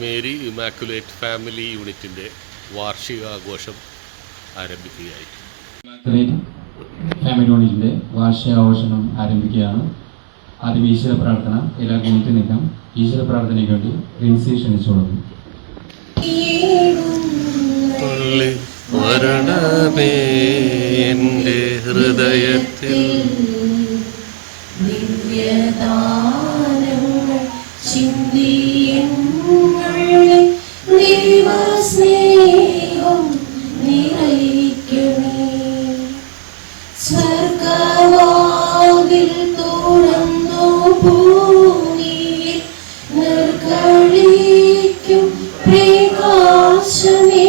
Mary immaculate family യൂണിറ്റിൻ്റെ വാർഷികാഘോഷം ആരംഭിക്കുകയായി. Family യൂണിറ്റിൻ്റെ വാർഷികാഘോഷം ആരംഭിക്കുകയാണ്. ആദ്യം ഈശ്വര പ്രാർത്ഥന. എല്ലാവർക്കും എണീറ്റ് നിൽക്കാം. ഈശ്വര പ്രാർത്ഥനയ്ക്ക് വേണ്ടി പ്രിൻസി ക്ഷണിച്ചോളുന്നു. വരണമേ എൻ്റെ ഹൃദയത്തിൽ ദിവ്യദാനങ്ങൾ ചിന്തിയെന്നുള്ളിൽ ദൈവസ്നേഹം നിറയ്ക്കണേ. സ്വർഗവാതിൽ തുറന്നു ഭൂമിയിൽ നിർഗളിക്കും പ്രകാശമേ.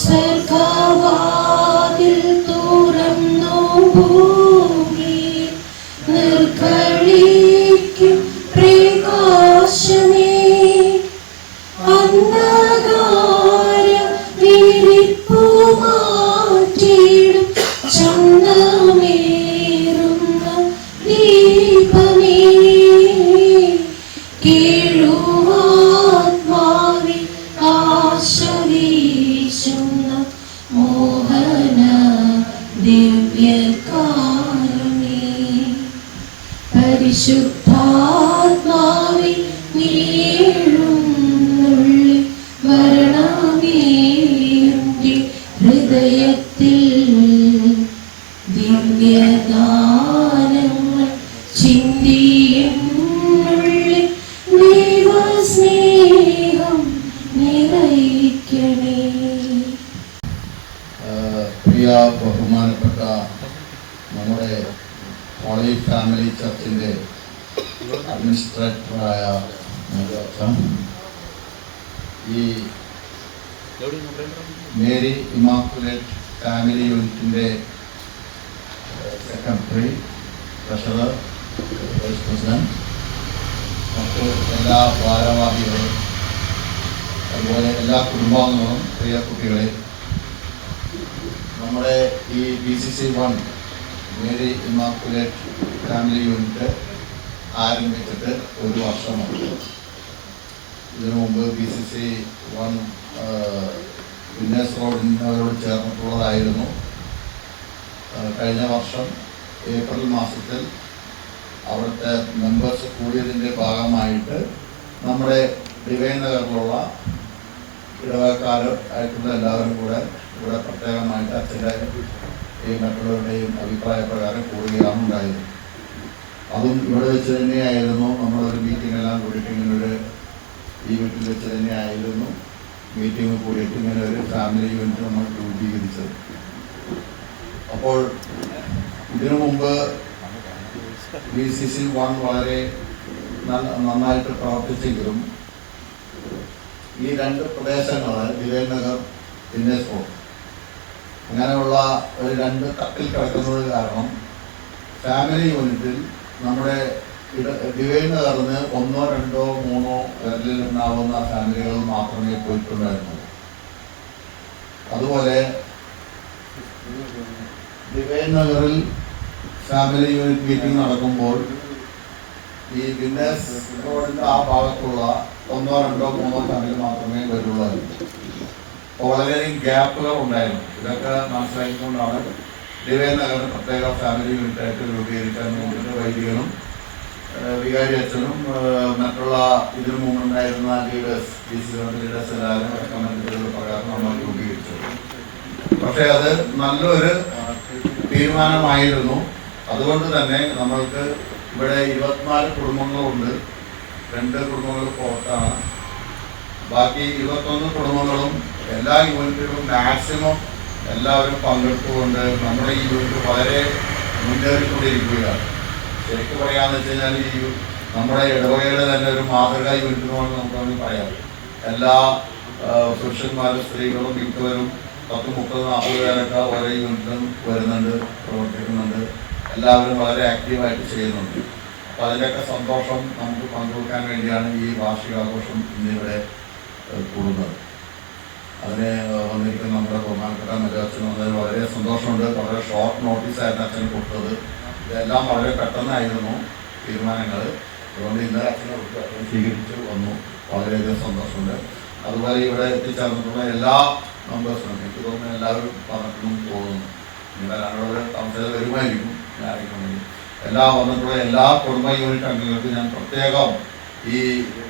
സ്വർഗവാതിൽ തുറന്നു ഭൂമിയിൽ നിർഗളിക്കും പ്രകാശമേ. അന്ധകാര വിരിപ്പു മാറ്റിയിടും ചന്തമേറുന്ന ദീപമേ. കേഴുവാത്മാവിൽ ആശ വീശുന്ന മോഹന ദിവ്യകാരുണ്യേ. പരിശുദ്ധാത്മാവിൽ നീഴുന്നുള്ളിൽ വരണമേ എൻ്റെ ഹൃദയത്തിൽ. ദിവ്യദാനങ്ങൾ ചിന്തിയെന്നുള്ളിൽ ദൈവസ്നേഹം നിറയ്ക്കണേ. പ്രിയ ബഹുമാനപ്പെട്ട നമ്മുടെ ഹോളി ഫാമിലി ചർച്ചിൻ്റെ അഡ്മിനിസ്ട്രേറ്ററായ ഈ മേരി ഇമാക്കുലേറ്റ് ഫാമിലി യൂണിറ്റിൻ്റെ സെക്രട്ടറി, ട്രഷറർ, വൈസ് പ്രസിഡന്റ്, മറ്റ് എല്ലാ ഭാരവാഹികളും, അതുപോലെ എല്ലാ കുടുംബാംഗങ്ങളും, പ്രിയ കുട്ടികളെ, നമ്മുടെ ഈ BCC-1 Mary immaculate family unit ആരംഭിച്ചിട്ട് ഒരു വർഷമാണ്. ഇതിനു മുമ്പ് BCC-1 വിന്നേഴ്സ് റോഡിനോട് ചേർന്നിട്ടുള്ളതായിരുന്നു. കഴിഞ്ഞ വർഷം ഏപ്രിൽ മാസത്തിൽ അവിടുത്തെ മെമ്പേഴ്സ് കൂടിയതിൻ്റെ ഭാഗമായിട്ട് നമ്മുടെ ഡിവൈൻ നഗറിലുള്ള ഇടവക്കാരായിട്ടുള്ള എല്ലാവരും കൂടെ ഇവിടെ പ്രത്യേകമായിട്ട് അച്ഛൻ്റെ മറ്റുള്ളവരുടെയും അഭിപ്രായ പ്രകാരം കൂടുകയാണ് ഉണ്ടായത്. അതും ഇവിടെ വെച്ച് തന്നെയായിരുന്നു. നമ്മളൊരു മീറ്റിംഗ് എല്ലാം കൂടിയിട്ട് ഇങ്ങനൊരു ഈ വീട്ടിൽ വെച്ച് തന്നെയായിരുന്നു മീറ്റിംഗ് കൂടിയിട്ട് ഇങ്ങനെ ഒരു ഫാമിലി യൂണിറ്റ് നമ്മൾ രൂപീകരിച്ചത്. അപ്പോൾ ഇതിനു മുമ്പ് BCC-1 വളരെ നന്നായിട്ട് പ്രവർത്തിച്ചെങ്കിലും ഈ രണ്ട് പ്രദേശങ്ങൾ ഡിവൈൻ നഗർ, വിന്നേഴ്സ് റോഡ് അങ്ങനെയുള്ള ഒരു രണ്ട് തട്ടിൽ കിടക്കുന്നത് കാരണം ഫാമിലി യൂണിറ്റിൽ നമ്മുടെ ഡിവൈൻ നഗറിന് 1, 2, 3 വിരലിൽ ഉണ്ടാവുന്ന ഫാമിലികൾ മാത്രമേ പോയിട്ടുണ്ടായിരുന്നുള്ളൂ. അതുപോലെ ഡിവൈൻ നഗറിൽ ഫാമിലി യൂണിറ്റ് മീറ്റിംഗ് നടക്കുമ്പോൾ ഈ വിന്നേഴ്സ് റോഡിൻ്റെ ആ ഭാഗത്തുള്ള 1, 2, 3 ഫാമിലി മാത്രമേ വരുള്ളായിരുന്നു. അപ്പോൾ വളരെയധികം ഗ്യാപ്പുകൾ ഉണ്ടായിരുന്നു. ഇതൊക്കെ മനസ്സിലാക്കിക്കൊണ്ടാണ് ഡിവൈൻ നഗറിന് പ്രത്യേക ഫാമിലി യൂണിറ്റായിട്ട് രൂപീകരിക്കാൻ വേണ്ടിയിട്ട് വൈദികനും വികാരി അച്ഛനും മറ്റുള്ള ഇതിനു മുമ്പുണ്ടായിരുന്ന ലീഡേഴ്സ്, BCC-1 ലീഡേഴ്സ് എല്ലാവരും റെക്കമെൻഡുകൾ പ്രകാരം നമ്മൾ രൂപീകരിച്ചത്. പക്ഷേ അത് നല്ലൊരു തീരുമാനമായിരുന്നു. അതുകൊണ്ട് തന്നെ നമ്മൾക്ക് ഇവിടെ 24 കുടുംബങ്ങളുണ്ട്. 2 കുടുംബങ്ങൾ പുറത്താണ്. ബാക്കി 21 കുടുംബങ്ങളും എല്ലാ യൂണിറ്റുകളും മാക്സിമം എല്ലാവരും പങ്കെടുത്തുകൊണ്ട് നമ്മുടെ ഈ യൂണിറ്റ് വളരെ മുന്നേറിക്കൊണ്ടിരിക്കുകയാണ്. ശരിക്കും പറയാമെന്ന് വെച്ച് കഴിഞ്ഞാൽ ഈ നമ്മുടെ ഇടവകയുടെ തന്നെ ഒരു മാതൃകാ യൂണിറ്റ് എന്ന് നമുക്ക് പറയാം. എല്ലാ പുരുഷന്മാരും സ്ത്രീകളും മിക്കവരും 10, 30, 40 പേരൊക്കെ ഓരോ യൂണിറ്റിലും വരുന്നുണ്ട്, പ്രവർത്തിക്കുന്നുണ്ട്. എല്ലാവരും വളരെ ആക്റ്റീവായിട്ട് ചെയ്യുന്നുണ്ട്. അപ്പോൾ അതിൻ്റെയൊക്കെ സന്തോഷം നമുക്ക് പങ്കുവെക്കാൻ വേണ്ടിയാണ് ഈ വാർഷികാഘോഷം ഇന്നിവിടെ കൂടുന്നത്. അതിനെ വന്നിരിക്കുന്ന നമ്മുടെ ബഹുമാനപ്പെട്ട മറ്റച്ഛൻ വന്നതിൽ വളരെ സന്തോഷമുണ്ട്. വളരെ ഷോർട്ട് നോട്ടീസായിരുന്നു അച്ഛൻ കൊടുത്തത്. ഇതെല്ലാം വളരെ പെട്ടെന്നായിരുന്നു തീരുമാനങ്ങൾ. അതുകൊണ്ട് ഇന്നലെ അച്ഛനെ സ്വീകരിച്ചു വന്നു, വളരെയധികം സന്തോഷമുണ്ട്. അതുപോലെ ഇവിടെ എത്തിച്ചേർന്നിട്ടുള്ള എല്ലാ മെമ്പേഴ്സിനും എനിക്ക് തോന്നുന്നു എല്ലാവരും പറഞ്ഞിട്ടും പോകുന്നു. ഇനി വരാനുള്ള സംശയം വരുമായിരിക്കും ആയിരിക്കുമെങ്കിൽ എല്ലാ വന്നിട്ടുള്ള എല്ലാ കുടുംബ യൂണിറ്റ് അംഗങ്ങൾക്കും ഞാൻ പ്രത്യേകം ഈ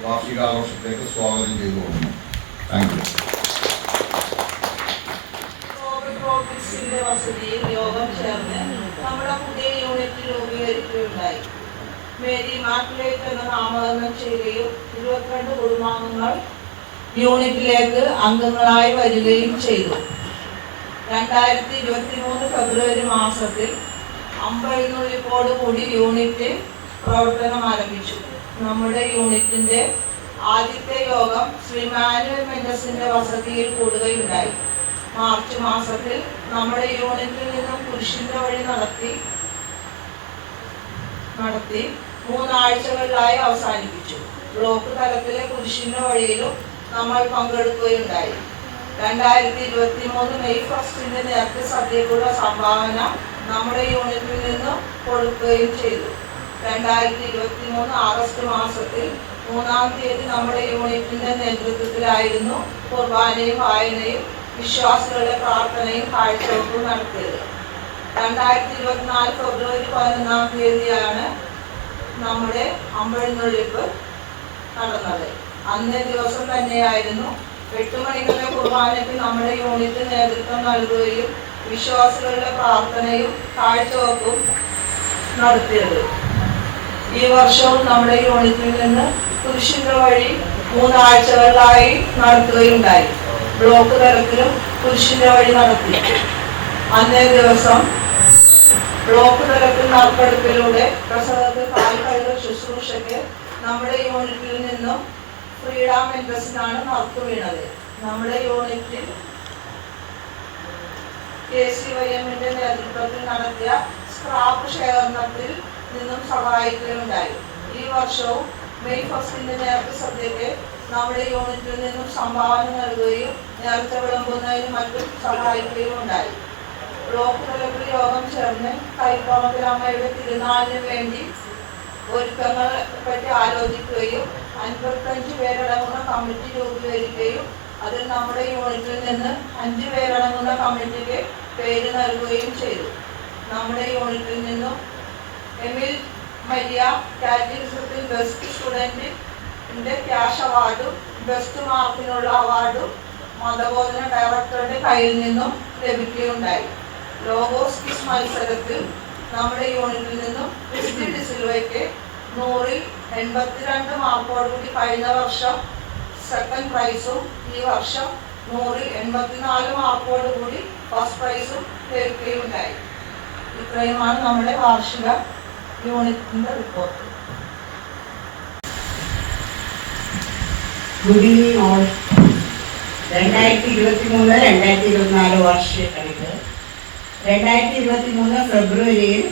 വാർഷികാഘോഷത്തേക്ക് സ്വാഗതം ചെയ്തു പോകുന്നു. Thank you. വസതിയിൽ യോഗം ചേർന്ന് നമ്മുടെ പുതിയ യൂണിറ്റ് രൂപീകരിക്കുകയുണ്ടായി. മേരി മാർക്കുലേറ്റ് എന്ന നാമകരണം ചെയ്യുകയും 22 കുടുംബാംഗങ്ങൾ യൂണിറ്റിലേക്ക് അംഗങ്ങളായി വരികയും ചെയ്തു. 2023 ഫെബ്രുവരി മാസത്തിൽ അമ്പെഴുന്നള്ളിപ്പോടുകൂടി യൂണിറ്റ് പ്രവർത്തനം ആരംഭിച്ചു. നമ്മുടെ യൂണിറ്റിന്റെ ആദ്യത്തെ യോഗം ശ്രീ മാനുവൽ മെൻഡസിന്റെ വസതിയിൽ കൂടുകയുണ്ടായി. മാർച്ച് മാസത്തിൽ നമ്മുടെ യൂണിറ്റിൽ നിന്നും കുരിശിന്റെ വഴി നടത്തി 3 ആഴ്ചകളിലായി അവസാനിപ്പിച്ചു. ബ്ലോക്ക് തലത്തിലെ കുരിശിന്റെ വഴിയിലും നമ്മൾ പങ്കെടുക്കുകയുണ്ടായി. 2023 മെയ് 1 നേരത്തെ സദ്യക്കുള്ള സംഭാവന നമ്മുടെ യൂണിറ്റിൽ നിന്നും കൊടുക്കുകയും ചെയ്തു. 2023 ആഗസ്റ്റ് മാസത്തിൽ 3-ാം തീയതി നമ്മുടെ യൂണിറ്റിന്റെ നേതൃത്വത്തിലായിരുന്നു കുർബാനയും വായനയും വിശ്വാസികളുടെ പ്രാർത്ഥനയും കാഴ്ചവെപ്പും നടത്തിയത്. 2024 ഫെബ്രുവരി 11-ാം തീയതിയാണ് നമ്മുടെ അമ്പെഴുന്നള്ളിപ്പ് നടന്നത്. അന്നേ ദിവസം തന്നെയായിരുന്നു 8 മണിക്കുള്ള കുർബാനയ്ക്ക് നമ്മുടെ യൂണിറ്റ് നേതൃത്വം നൽകുകയും വിശ്വാസികളുടെ പ്രാർത്ഥനയും കാഴ്ചവെപ്പും നടത്തിയത്. ഈ വർഷവും നമ്മുടെ യൂണിറ്റിൽ നിന്ന് കുരിശിന്റെ വഴി 3 ആഴ്ചകളിലായി നടത്തുകയുണ്ടായി. ബ്ലോക്ക് തലത്തിലും കുരിശിന്റെ വഴി നടത്തി. അന്നേ ദിവസം ബ്ലോക്ക് തലത്തിൽ നറുക്കെടുപ്പിലൂടെ പ്രസവത്തിൽ പാൽ കഴുകൽ ശുശ്രൂഷയ്ക്ക് നമ്മുടെ യൂണിറ്റിൽ നിന്നും ഫ്രീഡം മെൻഡസിനാണ് നറുക്ക് വീണത്. നമ്മുടെ യൂണിറ്റിൽ KCYM-ന്റെ നേതൃത്വത്തിൽ നടത്തിയ സ്ക്രാപ്പ് ശേഖരണത്തിൽ നിന്നും സഹായിക്കുകയുണ്ടായി. ഈ വർഷവും മെയ് 1 നേരത്തെ സദ്യക്ക് നമ്മുടെ യൂണിറ്റിൽ നിന്നും സംഭാവന നൽകുകയും നേരത്തെ വിളമ്പുന്നതിനും മറ്റും സഹായിക്കുകയും ഉണ്ടായി. ബ്ലോക്ക് തലത്തിൽ യോഗം ചേർന്ന് കൈപ്പറമ്പിലമ്മയുടെ തിരുനാളിന് വേണ്ടി ഒരുക്കങ്ങളെ പറ്റി ആലോചിക്കുകയും 55 പേരടങ്ങുന്ന കമ്മിറ്റി രൂപീകരിക്കുകയും അതിൽ നമ്മുടെ യൂണിറ്റിൽ നിന്ന് 5 പേരടങ്ങുന്ന കമ്മിറ്റിക്ക് പേര് നൽകുകയും ചെയ്തു. നമ്മുടെ യൂണിറ്റിൽ നിന്നും എമിൽ മരിയ കാറ്റഗറിസത്തിൽ ബെസ്റ്റ് സ്റ്റുഡൻറ്റിന്റെ ക്യാഷ് അവാർഡും ബെസ്റ്റ് മാർക്കിനുള്ള അവാർഡും മതബോധന ഡയറക്ടറുടെ കയ്യിൽ നിന്നും ലഭിക്കുകയുണ്ടായി. ലോഗോസ് ക്വിസ് മത്സരത്തിൽ നമ്മുടെ യൂണിറ്റിൽ നിന്നും ക്രിസ്റ്റി ഡിസിൽവയ്ക്ക് 100-ൽ 82 മാർക്കോടുകൂടി കഴിഞ്ഞ വർഷം സെക്കൻഡ് പ്രൈസും ഈ വർഷം 100-ൽ 84 മാർക്കോടുകൂടി ഫസ്റ്റ് പ്രൈസും ലഭിക്കുകയുണ്ടായി. ഇത്രയുമാണ് നമ്മുടെ വാർഷിക യൂണിറ്റിന്റെ റിപ്പോർട്ട്. Good evening all. 2023-2024 വാർഷിക കണക്ക് 2023 ഫെബ്രുവരിയിൽ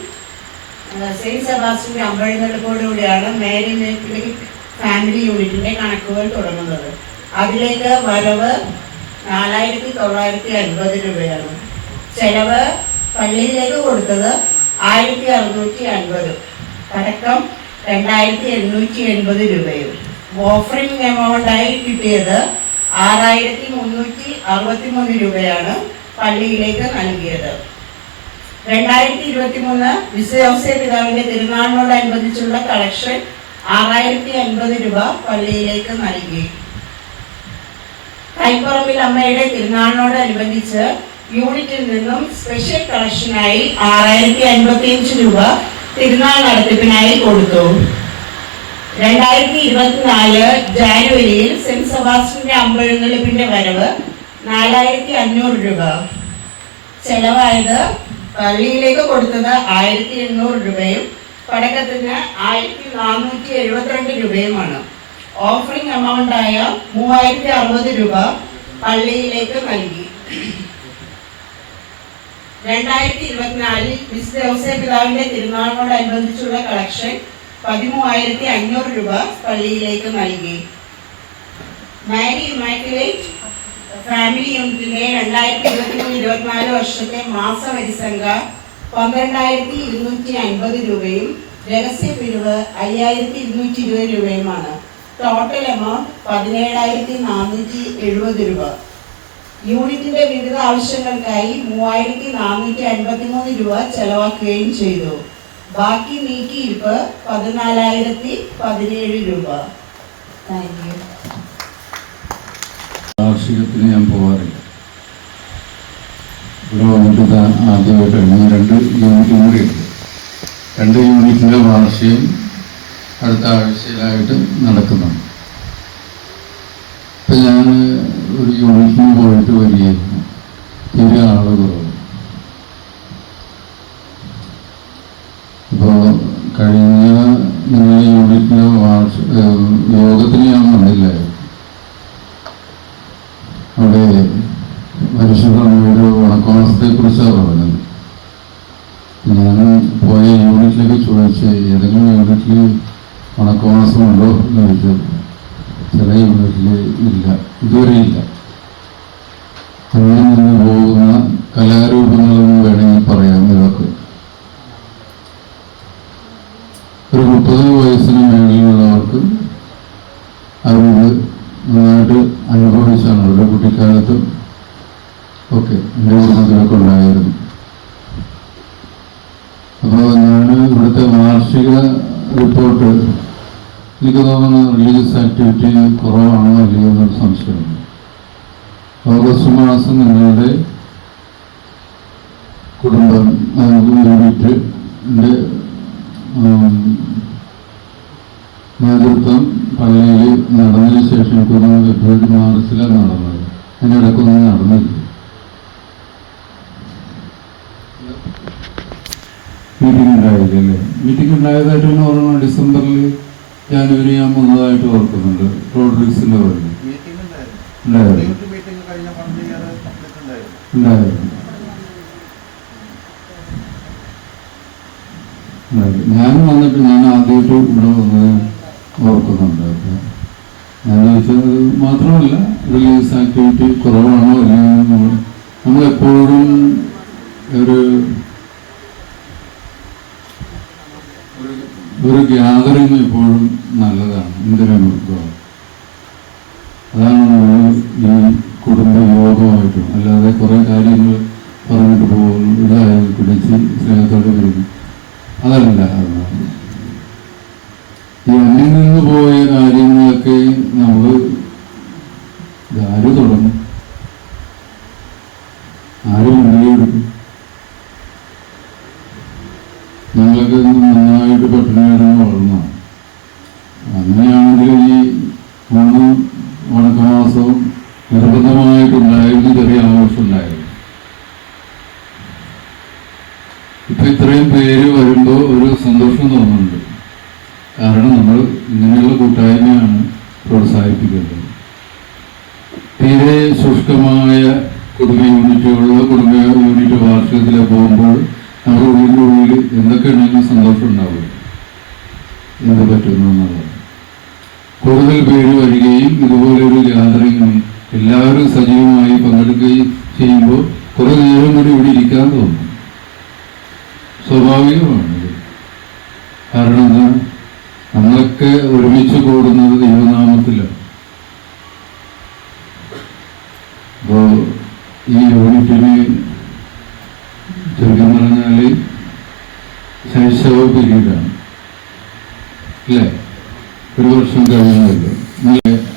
സെയിന്റ് സെബാസ്റ്റ്യന്റെ അമ്പെഴുന്നള്ളിപ്പോടുകൂടിയാണ് മേരി മാക്കുലേറ്റ് ഫാമിലി യൂണിറ്റിന്റെ കണക്കുകൾ തുടങ്ങുന്നത്. അതിലേക്ക് വരവ് 4950 രൂപയാണ്. ചെലവ് പള്ളിയിലേക്ക് കൊടുത്തത് 1650, അടക്കം 2880 രൂപയും. ഓഫറിംഗ് എമൗണ്ടായി കിട്ടിയത് 6363 രൂപയാണ് പള്ളിയിലേക്ക് നൽകിയത്. 2023 വിശ്വസ പിതാവിന്റെ തിരുനാളിനോടനുബന്ധിച്ചുള്ള കളക്ഷൻ 6050 രൂപ പള്ളിയിലേക്ക് നൽകി. കൈപ്പറമ്പിൽ അമ്മയുടെ തിരുനാളിനോടനുബന്ധിച്ച് യൂണിറ്റിൽ നിന്നും സ്പെഷ്യൽ കളക്ഷനായി 6055 രൂപ തിരുനാൾ നടത്തിപ്പിനായി കൊടുത്തു. 2024 ജാനുവരിയിൽ സെന്റ് സെബാസ്റ്റ്യന്റെ അമ്പെഴുന്നള്ളിപ്പിന്റെ വരവ് 4500 രൂപ. ചെലവായത് പള്ളിയിലേക്ക് കൊടുത്തത് 1800 രൂപയും പടക്കത്തിന് 1472 രൂപയുമാണ്. ഓഫറിംഗ് എമൗണ്ടായ 3060 രൂപ പള്ളിയിലേക്ക് നൽകി. 2024 വിശുദ്ധ ഔസേപ്പ് പിതാവിന്റെ തിരുനാളിനോടനുബന്ധിച്ചുള്ള കളക്ഷൻ 13500 രൂപ പള്ളിയിലേക്ക് നൽകി. മാരി ഇമാക്കുലേറ്റ് ഫാമിലി യൂണിറ്റിന്റെ 2023-24 വർഷത്തെ മാസവരിസംഖ്യ 12250 രൂപയും രഹസ്യ പിരിവ് 5220 രൂപയുമാണ്. ടോട്ടൽ എമൗണ്ട് 17,470 രൂപ. യൂണിറ്റിന്റെ വിവിധ ആവശ്യങ്ങൾക്കായി 3,453 രൂപ ചെലവാക്കുകയും ചെയ്തു. ബാക്കി നീക്കിയിരിപ്പ് 14,017 രൂപ. Thank you. വാർഷികത്തിന് ഞാൻ പോകാറില്ല. ഇവിടെ വന്നിട്ട് ആദ്യമായിട്ടാണ് 2 യൂണിറ്റും കൂടി ഉണ്ട്. 2 യൂണിറ്റിൻ്റെ വാർഷികം അടുത്ത ആഴ്ചയിലായിട്ട് നടക്കുന്നുണ്ട്. ഇപ്പം ഞാൻ ഒരു യൂണിറ്റിന് പോയിട്ട് വരികയായിരുന്നു. തീരെ ആള് കുറവ്. ഇപ്പോൾ കഴിഞ്ഞ നിങ്ങളുടെ യൂണിറ്റിൻ്റെ യോഗത്തിന് ഞാൻ വന്നില്ലായിരുന്നു. അവിടെ പരിശുദ്ധയുടെ വണക്കവാസത്തെക്കുറിച്ചാണ് പറഞ്ഞത്. ഞാൻ പോയ യൂണിറ്റിലേക്ക് ചോദിച്ച് ഏതെങ്കിലും യൂണിറ്റിൽ വണക്കവാസമുണ്ടോ എന്ന് ചോദിച്ചു. ചില യൂണിറ്റിൽ ഇല്ല, ഇതുവരെ ഇല്ല. അങ്ങനെ നിന്ന് പോകുന്ന കലാരൂപങ്ങളെന്ന് വേണമെങ്കിൽ പറയാം. ഇതൊക്കെ ഒരു 30 വയസ്സിന് മേളിലുള്ളവർക്ക് അവരോട് നന്നായിട്ട് അനുഭവിച്ചാണ് അവരുടെ കുട്ടിക്കാലത്തും ഒക്കെ എൻ്റെ കുടുംബത്തിലൊക്കെ ഉണ്ടായിരുന്നു. അപ്പോൾ ഞാൻ ഇവിടുത്തെ വാർഷിക റിപ്പോർട്ട് എനിക്ക് തോന്നുന്നു റിലീജിയസ് ആക്ടിവിറ്റി കുറവാണോ അല്ലയോ എന്നൊരു സംശയമുണ്ട്. ഓഗസ്റ്റ് മാസം നിങ്ങളുടെ കുടുംബം യൂണിറ്റിൻ്റെ നേതൃത്വം പള്ളിയിൽ നടന്നതിന് ശേഷം ഫെബ്രുവരി മാർച്ചിലാണ് നടന്നത്. അതിനിടയ്ക്കൊന്നും നടന്നില്ല. മീറ്റിംഗ് ഉണ്ടായില്ലല്ലേ? മീറ്റിംഗ് ഉണ്ടായതായിട്ട് തന്നെ ഓർമ്മ. ഡിസംബറിൽ ജാനുവരി ഞാൻ വന്നതായിട്ട് ഓർക്കുന്നുണ്ട്. റോഡ്രിക്സിൻ്റെ പറഞ്ഞു ഉണ്ടായിരുന്നു. ഞാൻ വന്നിട്ട് ഞാൻ ആദ്യമായിട്ട് ഇവിടെ വന്നത് ഓർക്കുന്നുണ്ട്. അപ്പം ഞാൻ ചോദിച്ചത് മാത്രമല്ല, റിലീസ് ആക്ടിവിറ്റി കുറവാണോ അല്ലെങ്കിൽ നമ്മളെപ്പോഴും ഒരു ഗ്യാതറിങ് എപ്പോഴും നല്ലതാണ്. എന്തിനാണ് അതാണ് നമ്മൾ ഈ കുടുംബ യോഗമായിട്ടും. അല്ലാതെ കുറേ കാര്യങ്ങൾ പറഞ്ഞിട്ട് പോകുന്നു, ഇതായി പിടിച്ച് സ്നേഹത്തോടെ വരുന്നു, അതല്ല. ഈ അന്യം നിന്ന് പോയ കാര്യങ്ങളൊക്കെ നമ്മൾ ആര് തുടങ്ങും, ആര് മുന്നിലെടുക്കും? ഞങ്ങളൊക്കെ നന്നായിട്ട് പട്ടിണിയായിരുന്നു വളർന്നു. അങ്ങനെയാണെങ്കിൽ ഈ വണക്കമാസവും നിർബന്ധമായിട്ടുണ്ടായിരുന്നു, ചെറിയ ആഘോഷം ഉണ്ടായിരുന്നു. ഇപ്പൊ ഇത്രയും പേര് വരുമ്പോൾ ഒരു സന്തോഷം തോന്നുന്നുണ്ട്. കാരണം നമ്മൾ ഇങ്ങനെയുള്ള കൂട്ടായ്മയാണ് പ്രോത്സാഹിപ്പിക്കുന്നത്. തീരെ ശുഷ്കമായ കുടുംബ യൂണിറ്റ് വാർഷികത്തിൽ പോകുമ്പോൾ നമ്മുടെ ഉള്ളിൽ എന്തൊക്കെ ഉണ്ടെങ്കിലും സന്തോഷം ഉണ്ടാവും. എന്ത് പറ്റുന്നു എന്നുള്ളത്. കൂടുതൽ പേര് വരികയും ഇതുപോലൊരു ഗ്യാതറിങ്ങും എല്ലാവരും സജീവമായി പങ്കെടുക്കുകയും ചെയ്യുമ്പോൾ കുറേ നേരം കൂടി ഇവിടെ ഇരിക്കാൻ തോന്നും. സ്വാഭാവികമാണ്. കാരണം എന്താ, നമ്മളൊക്കെ ഒരുമിച്ച് കൂടുന്നത് ദൈവനാമത്തിലാണ്. അപ്പോൾ ഈ യൂണിറ്റിന് ചുരുക്കം പറഞ്ഞാൽ ശൈശവ പീരീഡാണ് അല്ലേ? 1 വർഷം കഴിയുമല്ലോ.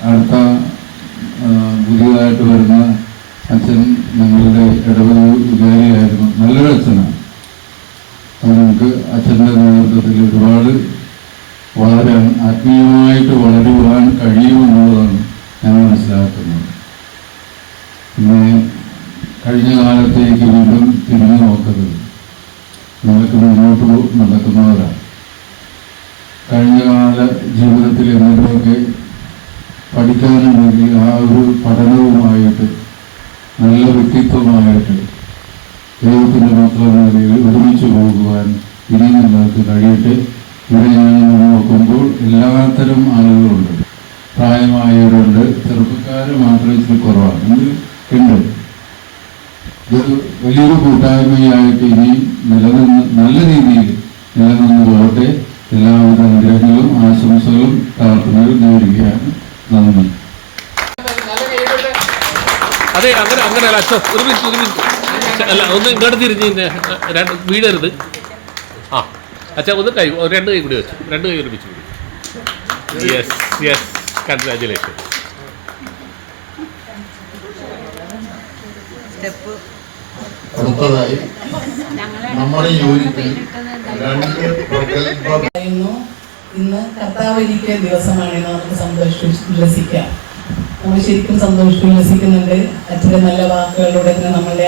അടുത്ത പുതിയതായിട്ട് വരുന്ന അച്ഛൻ ഞങ്ങളുടെ ഇടവക വികാരിയായിരുന്നു. നല്ലൊരു അച്ഛനാണ്. അത് നമുക്ക് അച്ഛൻ്റെ നേതൃത്വത്തിൽ ഒരുപാട് വളരാൻ, ആത്മീയമായിട്ട് വളരുവാൻ കഴിയുമെന്നുള്ളതാണ് ഞാൻ മനസ്സിലാക്കുന്നത്. പിന്നെ കഴിഞ്ഞ കാലത്തേക്ക് വീണ്ടും തിരിഞ്ഞു നോക്കരുത്. നിങ്ങൾക്ക് മുന്നോട്ട് നടക്കുന്നവരാണ്. കഴിഞ്ഞ കാല ജീവിതത്തിൽ എന്തെങ്കിലുമൊക്കെ പഠിക്കാനുണ്ടെങ്കിൽ ആ ഒരു പഠനവുമായിട്ട് നല്ല വ്യക്തിത്വമായിട്ട് ദൈവത്തിൻ്റെ മക്കളെന്ന ഒരുമിച്ച് പോകുവാൻ ഇനി നിങ്ങൾക്ക് കഴിയട്ടെ. ഇവിടെ ഞാൻ നോക്കുമ്പോൾ എല്ലാത്തരം ആളുകളുണ്ട്. പ്രായമായവരുണ്ട്, ചെറുപ്പക്കാർ മാത്രമേ ഇച്ചിരി കുറവാണ്. ഉണ്ട്. ഇതൊരു വലിയൊരു കൂട്ടായ്മയായിട്ട് ഇനി നല്ല രീതിയിൽ നിലനിന്ന് പോകട്ടെ. എല്ലാവിധ അനുഗ്രഹങ്ങളും ആശംസകളും പ്രാർത്ഥനകളും നേരുകയാണ്. നന്ദി. അതെ, അങ്ങനെ അല്ല അച്ഛൻ, ഒരു മിനിറ്റ് അല്ല, ഒന്ന് ഇങ്ങോട്ട് തിരിഞ്ഞ് വീടരുത്. ആ അച്ഛാ, ഒന്ന് രണ്ട് കൈ കൂടി വെച്ചു, രണ്ട് കൈ ഒരുമിച്ച് കൂടി. Yes, congratulation. അടുത്തതായി നമ്മുടെ യൂണിറ്റിൽ 2 പ്രഗത്ഭ ഇന്ന് കർത്താവ് ഒരുക്കിയ ദിവസമാണെന്ന് നമുക്ക് ഉല്ലസിക്കാം. നമ്മൾ ശരിക്കും ഉല്ലസിക്കുന്നുണ്ട്. അച്ഛൻ്റെ നല്ല വാക്കുകളിലൂടെ തന്നെ നമ്മളുടെ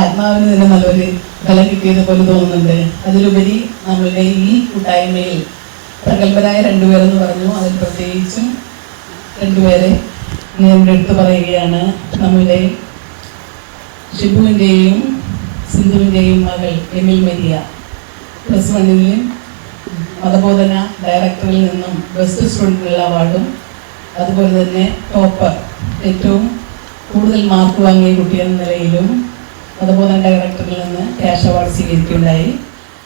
ആത്മാവിന് തന്നെ നല്ലൊരു ഫലം കിട്ടിയത് പോലെ തോന്നുന്നുണ്ട്. അതിലുപരി നമ്മളുടെ ഈ കൂട്ടായ്മയിൽ പ്രഗത്ഭരായ 2 പേരെന്ന് പറഞ്ഞു. അതിൽ പ്രത്യേകിച്ചും 2 പേരെ ഞാൻ എടുത്തു പറയുകയാണ്. നമ്മളുടെ ഷിബുവിൻ്റെയും സിന്ധുവിൻ്റെയും മകൾ എമിൽ മരിയ +1 മതബോധന ഡയറക്ടറിൽ നിന്നും ബെസ്റ്റ് സ്റ്റുഡൻറ്റിനുള്ള അവാർഡും, അതുപോലെ തന്നെ ടോപ്പർ ഏറ്റവും കൂടുതൽ മാർക്ക് വാങ്ങിയ കുട്ടിയെന്ന നിലയിലും മതബോധന ഡയറക്ടറിൽ നിന്ന് ക്യാഷ് അവാർഡ് സ്വീകരിക്കുകയുണ്ടായി.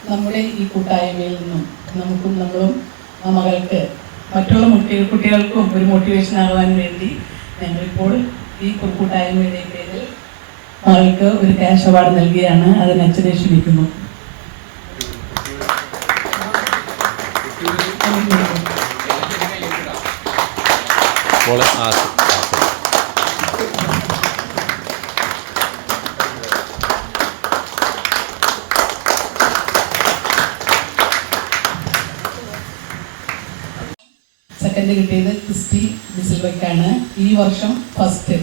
നമ്മുടെ ഈ കൂട്ടായ്മയിൽ നിന്നും നമ്മളും ആ മകൾക്ക് മറ്റുള്ള കുട്ടികൾക്കും ഒരു മോട്ടിവേഷൻ ആകാൻ വേണ്ടി ഞങ്ങളിപ്പോൾ ഈ കൂട്ടായ്മയുടെ പേരിൽ മകൾക്ക് ഒരു ക്യാഷ് അവാർഡ് നൽകിയാണ്. അതിന് അച്ഛനെ ക്ഷണിക്കുന്നു. സെക്കൻഡ് കിട്ടിയത് ക്രിസ്റ്റി ഡിസിൽവയ്ക്കാണ്. ഈ വർഷം ഫസ്റ്റ്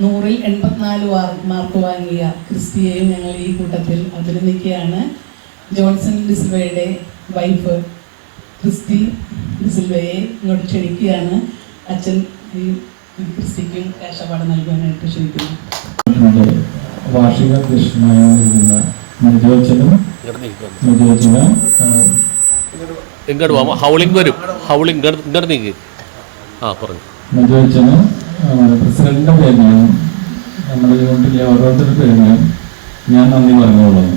100-ൽ 84 മാർക്ക് വാങ്ങിയ ക്രിസ്റ്റിയെയും ഞങ്ങൾ ഈ കൂട്ടത്തിൽ അഭിനന്ദിക്കുകയാണ്. ജോൺസൺ ഡിസിൽവയുടെ വൈഫ് ക്രിസ്റ്റി ഡിസിൽവയെ ഇങ്ങോട്ട് ക്ഷണിക്കുകയാണ്. അച്ഛൻ ഈ ക്രിസ്റ്റിക്കും ക്യാഷ് അവാർഡ് നൽകാനായിട്ട് ക്ഷണിക്കുന്നു. വാർഷിക അധ്യക്ഷനായ മിജോച്ചനും ഇങ്ങോട്ട് പോവാം. ഹൗളിംഗ് വരും. ഇങ്ങോട്ട് നീങ്ങി. ആ പറഞ്ഞു. മിജോച്ചനും പ്രസിഡന്റിന്റെ പേരിലും നമ്മുടെ യൂണിറ്റിലെ ഓരോരുത്തരുടെ പേരിലും ഞാൻ നന്ദി പറഞ്ഞോളാം.